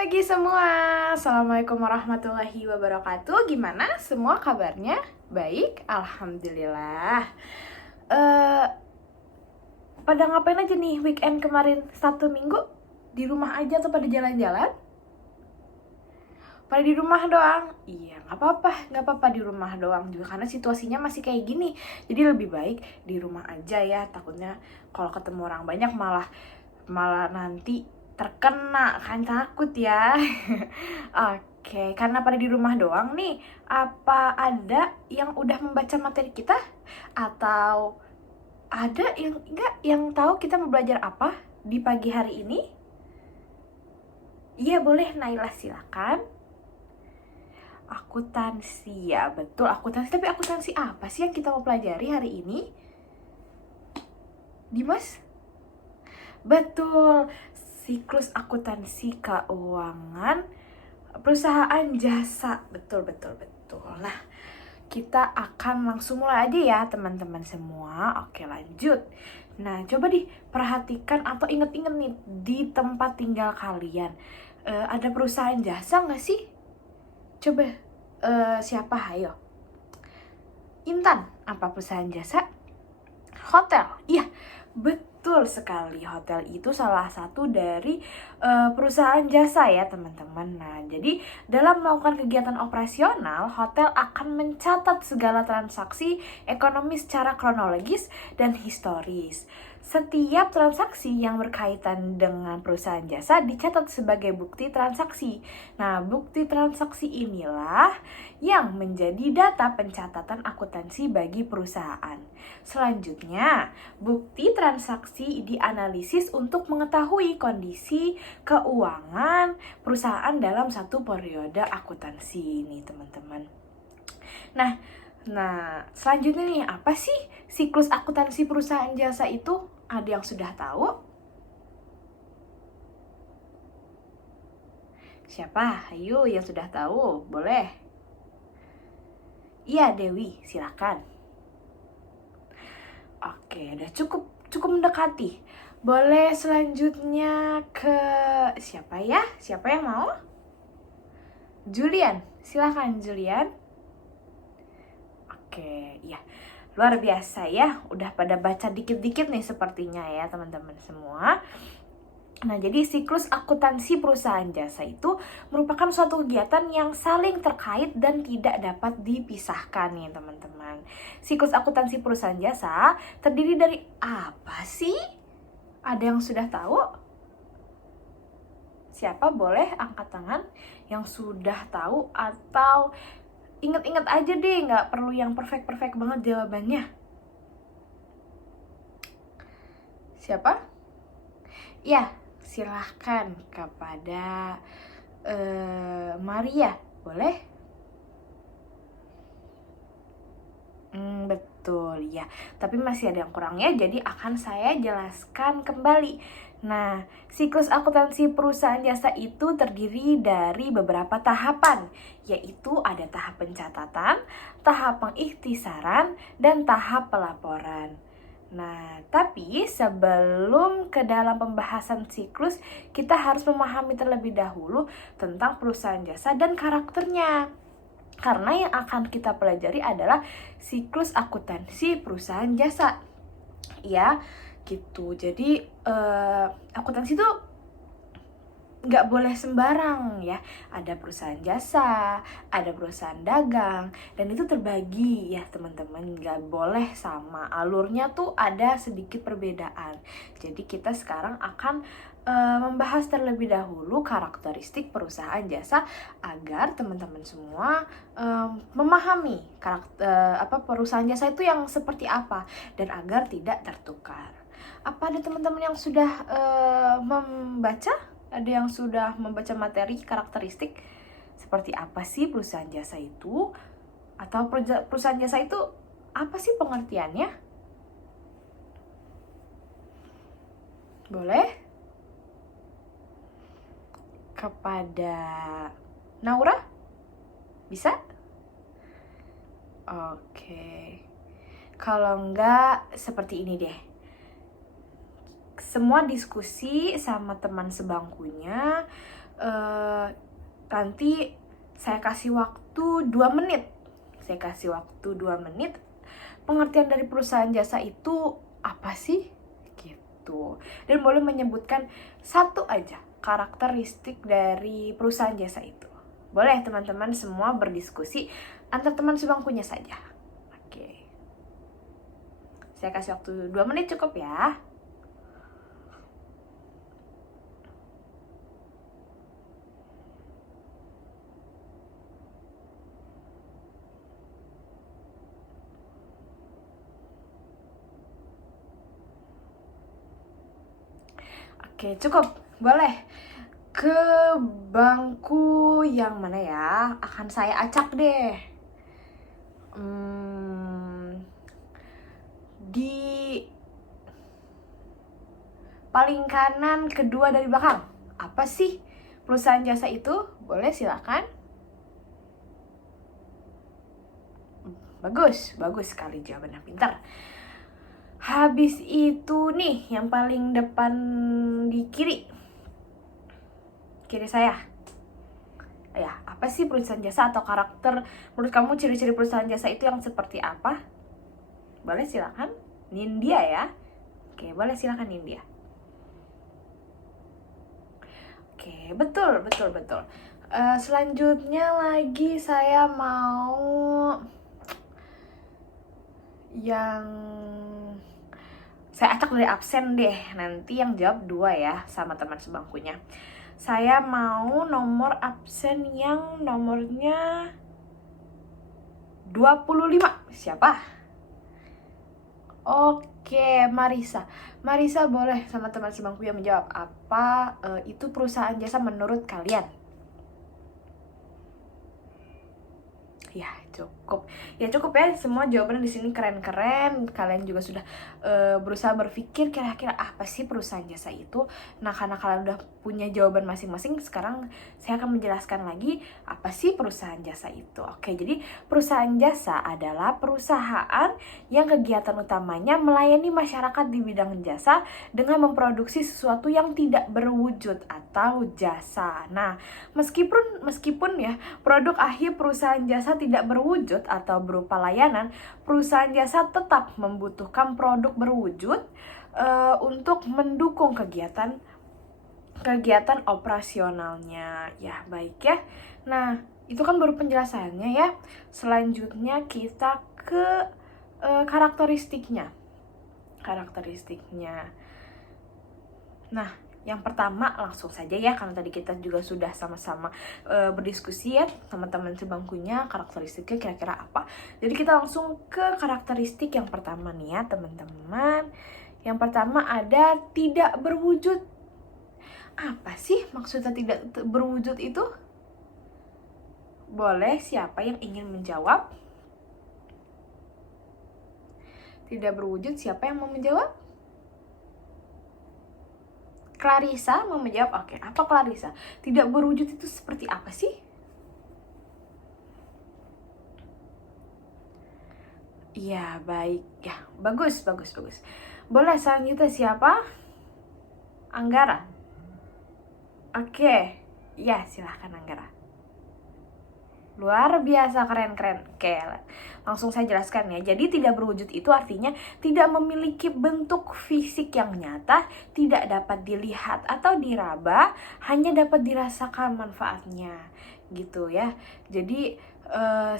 pagi semua. Assalamualaikum warahmatullahi wabarakatuh. Gimana semua kabarnya? Baik, alhamdulillah. Eh, pada ngapain aja nih weekend kemarin, Sabtu Minggu? Di rumah aja atau pada jalan-jalan? Pada di rumah doang? Iya, nggak apa-apa di rumah doang juga karena situasinya masih kayak gini. Jadi lebih baik di rumah aja ya. Takutnya kalau ketemu orang banyak malah nanti terkena, kan takut ya. Oke, karena pada di rumah doang nih, apa ada yang udah membaca materi kita? Atau ada yang enggak yang tahu kita mau belajar apa di pagi hari ini? Iya boleh, Naila silakan. Akuntansi, ya betul akuntansi. Tapi akuntansi apa sih yang kita mau pelajari hari ini? Dimas? Betul, siklus akuntansi keuangan perusahaan jasa. Betul. Nah, kita akan langsung mulai aja ya teman-teman semua. Oke, lanjut. Nah, coba diperhatikan atau inget-inget nih di tempat tinggal kalian. Ada perusahaan jasa nggak sih? Coba, siapa? Ayo. Intan, apa perusahaan jasa? Hotel. Iya, betul sekali. Hotel itu salah satu dari perusahaan jasa ya teman-teman. Nah, jadi dalam melakukan kegiatan operasional, hotel akan mencatat segala transaksi ekonomi secara kronologis dan historis. Setiap transaksi yang berkaitan dengan perusahaan jasa dicatat sebagai bukti transaksi. Nah, bukti transaksi inilah yang menjadi data pencatatan akuntansi bagi perusahaan. Selanjutnya, bukti transaksi dianalisis untuk mengetahui kondisi keuangan perusahaan dalam satu periode akuntansi ini, teman-teman. Nah, selanjutnya nih, apa sih siklus akuntansi perusahaan jasa itu? Ada yang sudah tahu? Siapa? Ayo, yang sudah tahu, boleh. Iya, Dewi, silakan. Oke, udah cukup mendekati. Boleh selanjutnya ke siapa ya? Siapa yang mau? Julian, silakan Julian. Oke, ya. Luar biasa ya. Udah pada baca dikit-dikit nih sepertinya ya teman-teman semua. Nah, jadi siklus akuntansi perusahaan jasa itu merupakan suatu kegiatan yang saling terkait dan tidak dapat dipisahkan nih teman-teman. Siklus akuntansi perusahaan jasa terdiri dari apa sih? Ada yang sudah tahu? Siapa boleh angkat tangan yang sudah tahu atau inget-inget aja deh, nggak perlu yang perfect banget jawabannya. Siapa? Ya, silahkan kepada Maria, boleh? Betul ya, tapi masih ada yang kurang ya, jadi akan saya jelaskan kembali. Nah, siklus akuntansi perusahaan jasa itu terdiri dari beberapa tahapan, yaitu ada tahap pencatatan, tahap pengikhtisaran, dan tahap pelaporan. Nah, tapi sebelum ke dalam pembahasan siklus, kita harus memahami terlebih dahulu tentang perusahaan jasa dan karakternya. Karena yang akan kita pelajari adalah siklus akuntansi perusahaan jasa. Ya, gitu. Jadi, akuntansi itu nggak boleh sembarang ya. Ada perusahaan jasa, ada perusahaan dagang, dan itu terbagi ya teman-teman. Nggak boleh sama, alurnya tuh ada sedikit perbedaan. Jadi kita sekarang akan membahas terlebih dahulu karakteristik perusahaan jasa agar teman-teman semua memahami perusahaan jasa itu yang seperti apa dan agar tidak tertukar. Apa ada teman-teman yang sudah membaca? Ada yang sudah membaca materi karakteristik seperti apa sih perusahaan jasa itu? Atau perusahaan jasa itu apa sih pengertiannya? Boleh? Kepada Naura? Bisa? Oke. Kalau enggak, seperti ini deh. Semua diskusi sama teman sebangkunya, Nanti saya kasih waktu 2 menit. Saya kasih waktu 2 menit. Pengertian dari perusahaan jasa itu apa sih? Gitu. Dan boleh menyebutkan satu aja karakteristik dari perusahaan jasa itu. Boleh teman-teman semua berdiskusi antar teman sebangkunya saja. Oke. Saya kasih waktu 2 menit cukup ya. Oke, cukup. Boleh. Ke bangku yang mana ya? Akan saya acak deh. Di paling kanan kedua dari belakang. Apa sih perusahaan jasa itu? Boleh silakan. Bagus sekali jawabannya, pintar. Habis itu nih yang paling depan di kiri saya. Ya, apa sih perusahaan jasa atau karakter? Menurut kamu ciri-ciri perusahaan jasa itu yang seperti apa? Boleh silakan. Nindya ya. Oke, boleh silakan Nindya. Oke, betul. Selanjutnya lagi saya mau yang saya acak dari absen deh. Nanti yang jawab 2 ya sama teman sebangkunya. Saya mau nomor absen yang nomornya 25. Siapa? Oke, Marisa. Marisa boleh sama teman sebangku yang menjawab apa itu perusahaan jasa menurut kalian? Ya cukup ya, semua jawabannya di sini keren-keren. Kalian juga sudah berusaha berpikir kira-kira apa sih perusahaan jasa itu. Nah, karena kalian udah punya jawaban masing-masing, sekarang saya akan menjelaskan lagi apa sih perusahaan jasa itu. Oke, jadi perusahaan jasa adalah perusahaan yang kegiatan utamanya melayani masyarakat di bidang jasa dengan memproduksi sesuatu yang tidak berwujud atau jasa. Nah, meskipun ya produk akhir perusahaan jasa tidak berwujud atau berupa layanan, perusahaan jasa tetap membutuhkan produk berwujud untuk mendukung kegiatan operasionalnya. Ya, baik ya. Nah, itu kan baru penjelasannya ya. Selanjutnya kita ke karakteristiknya. Nah, yang pertama langsung saja ya, karena tadi kita juga sudah sama-sama berdiskusi ya teman-teman sebangkunya karakteristiknya kira-kira apa. Jadi kita langsung ke karakteristik yang pertama nih ya teman-teman. Yang pertama ada tidak berwujud. Apa sih maksudnya tidak berwujud itu? Boleh siapa yang ingin menjawab? Tidak berwujud, siapa yang mau menjawab? Clarissa mau menjawab. Oke, apa Clarissa? Tidak berwujud itu seperti apa sih? Iya, baik. Ya, bagus. Boleh selanjutnya siapa? Anggara. Oke. Ya, silahkan Anggara. Luar biasa, keren. Oke, langsung saya jelaskan ya. Jadi tidak berwujud itu artinya tidak memiliki bentuk fisik yang nyata, tidak dapat dilihat atau diraba, hanya dapat dirasakan manfaatnya gitu ya. Jadi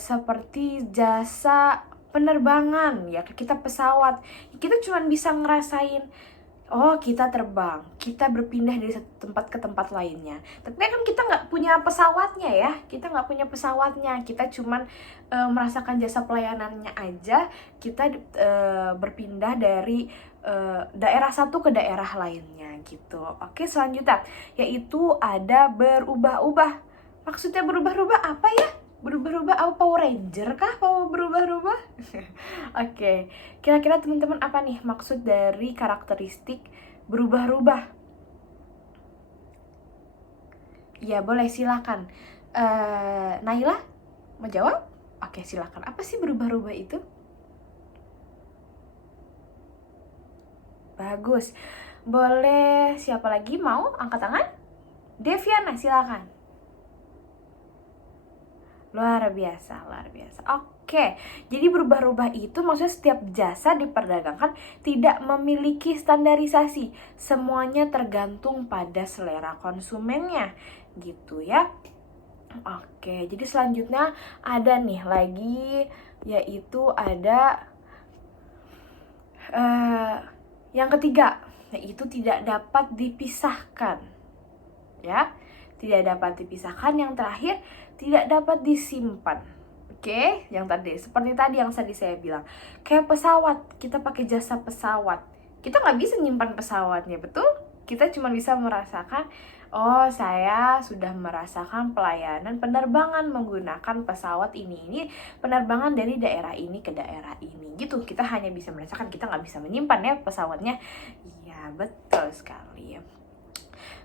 seperti jasa penerbangan ya, kita pesawat, kita cuma bisa ngerasain kita terbang, kita berpindah dari satu tempat ke tempat lainnya. Tapi kan kita nggak punya pesawatnya ya, kita cuman merasakan jasa pelayanannya aja. Kita berpindah dari daerah satu ke daerah lainnya gitu. Oke, selanjutnya yaitu ada berubah-ubah. Maksudnya berubah-ubah apa ya? Berubah-ubah apa, Power Ranger kah? Berubah-ubah? Oke, kira-kira teman-teman apa nih maksud dari karakteristik berubah-ubah? Ya, boleh silakan. Naila mau jawab? Oke, silakan. Apa sih berubah-ubah itu? Bagus. Boleh siapa lagi mau angkat tangan? Deviana, silakan. Luar biasa, luar biasa. Oke, jadi berubah-ubah itu maksudnya setiap jasa diperdagangkan tidak memiliki standarisasi. Semuanya tergantung pada selera konsumennya, gitu ya. Oke, jadi selanjutnya ada nih lagi, yaitu ada yang ketiga, yaitu tidak dapat dipisahkan. Ya, tidak dapat dipisahkan. Yang terakhir, tidak dapat disimpan. Oke, yang tadi seperti tadi yang tadi saya bilang, kayak pesawat, kita pakai jasa pesawat, kita nggak bisa nyimpan pesawatnya, betul? Kita cuma bisa merasakan, oh saya sudah merasakan pelayanan penerbangan menggunakan pesawat ini penerbangan dari daerah ini ke daerah ini, gitu. Kita hanya bisa merasakan, kita nggak bisa menyimpan ya pesawatnya. Iya, betul sekali.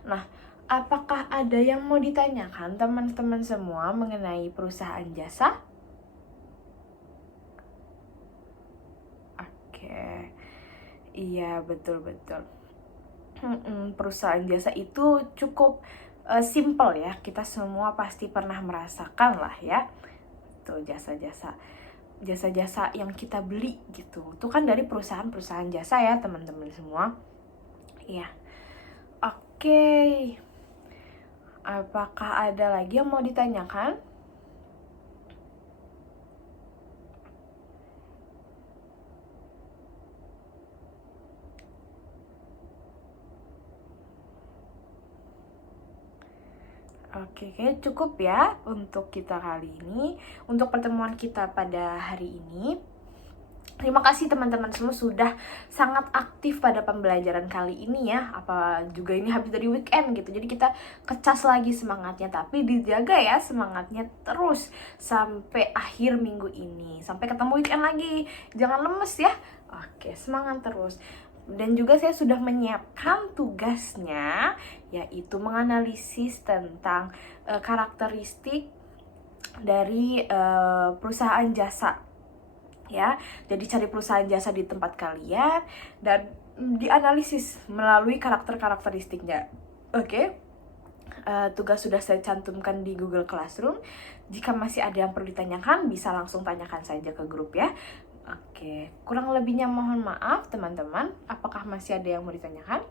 Nah, apakah ada yang mau ditanyakan teman-teman semua mengenai perusahaan jasa? Oke, iya betul-betul. Perusahaan jasa itu cukup simple ya. Kita semua pasti pernah merasakan lah ya. Tuh jasa-jasa yang kita beli gitu. Itu kan dari perusahaan-perusahaan jasa ya teman-teman semua. Iya. Oke. Apakah ada lagi yang mau ditanyakan? Oke, kayaknya cukup ya untuk kita kali ini, untuk pertemuan kita pada hari ini. Terima kasih teman-teman semua sudah sangat aktif pada pembelajaran kali ini ya. Apa juga ini habis dari weekend gitu, jadi kita kecas lagi semangatnya. Tapi dijaga ya semangatnya terus sampai akhir minggu ini, sampai ketemu weekend lagi. Jangan lemes ya. Oke, semangat terus. Dan juga saya sudah menyiapkan tugasnya, yaitu menganalisis tentang karakteristik dari perusahaan jasa ya. Jadi cari perusahaan jasa di tempat kalian dan dianalisis melalui karakteristiknya. Oke. Tugas sudah saya cantumkan di Google Classroom. Jika masih ada yang perlu ditanyakan, bisa langsung tanyakan saja ke grup ya. Oke, kurang lebihnya mohon maaf teman-teman. Apakah masih ada yang mau ditanyakan?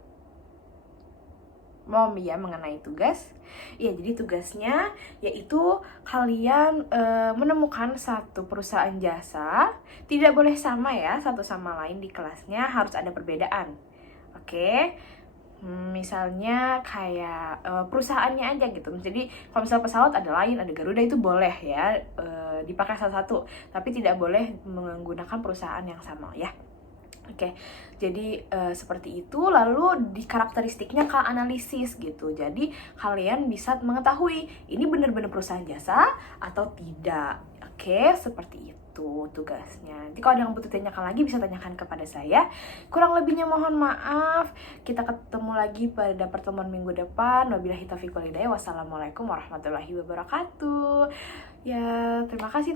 Mau ya mengenai tugas? Iya, jadi tugasnya yaitu kalian menemukan satu perusahaan jasa. Tidak boleh sama ya satu sama lain di kelasnya, harus ada perbedaan. Oke. Misalnya kayak perusahaannya aja gitu. Jadi kalau misal pesawat ada Lion, ada Garuda, itu boleh ya dipakai satu-satu, tapi tidak boleh menggunakan perusahaan yang sama ya. Oke, jadi seperti itu. Lalu di karakteristiknya kalian analisis gitu. Jadi kalian bisa mengetahui ini benar-benar perusahaan jasa atau tidak. Oke, seperti itu tugasnya. Nanti kalau ada yang butuh tanyakan lagi bisa tanyakan kepada saya. Kurang lebihnya mohon maaf. Kita ketemu lagi pada pertemuan minggu depan. Wabillahi taufiq wal hidayah. Wassalamualaikum warahmatullahi wabarakatuh. Ya, terima kasih teman-teman.